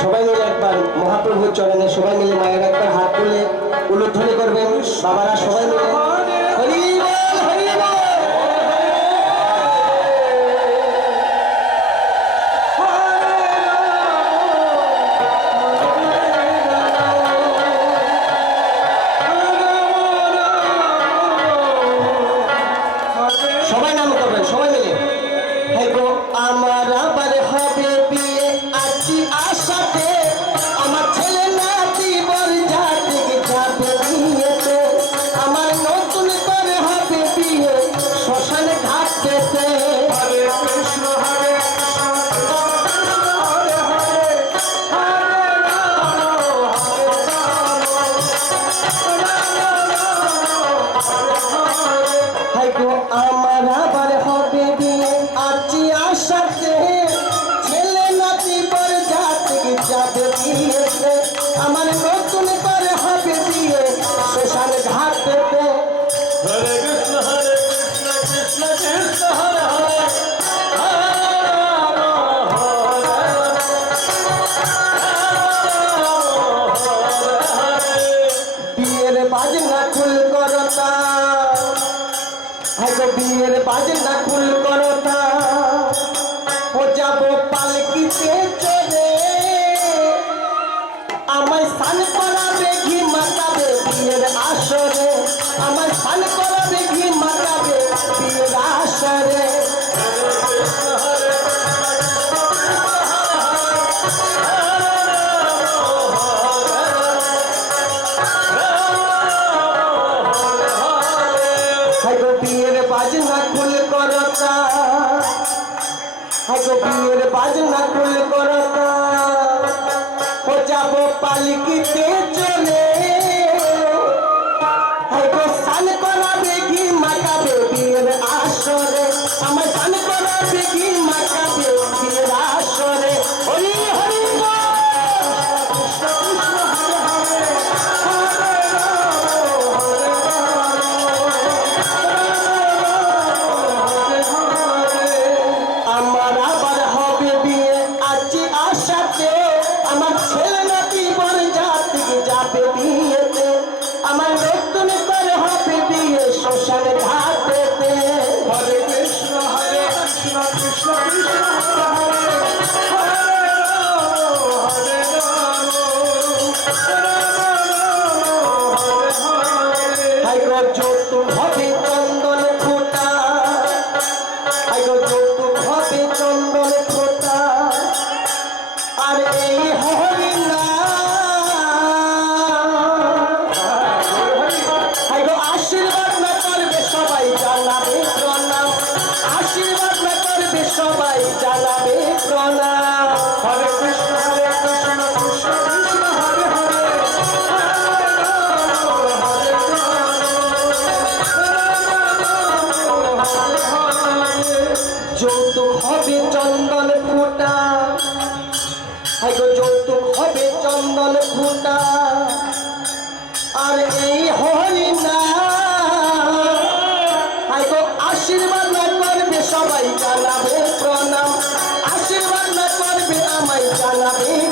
সবাই মিলে একবার মহাপ্রভুর চরণে সবাই মিলে মায়ের একবার হাত তুলে উলুধ্বনি করবেন। বাবারা সবাই মিলে পেতে আইগো বিয়ের বাজনা কুল করতা ও যাব পালকিতে চলে আমায় স্নান করাবে ঘি মাতাবে বিয়ের আসরে। হাইকো বিয়ের বাজনা কুল করতা ও যাব পালকিতে চলে। হাইকো সান করাবে কি মাকাবে বিয়ের আসরে। আমার সান করাবে কি যৌতুক হবে চন্দন ফোটা। আইগো যৌতুক হবে চন্দন ফোটা। আর এই হরি আইগো আশীর্বাদ না করবে সবাই, জানাবে প্রণাম। আশীর্বাদ না করবে সবাই, জানাবে প্রণাম। যৌতুক হবে চন্দন ফুটা। হয়তো যৌতুক হবে চন্দন ফুটা। আর এই হরি না। হয়তো আশীর্বাদ না করবে সবাই, জানাবে প্রণাম। আশীর্বাদ না করবে আমায় জানাবে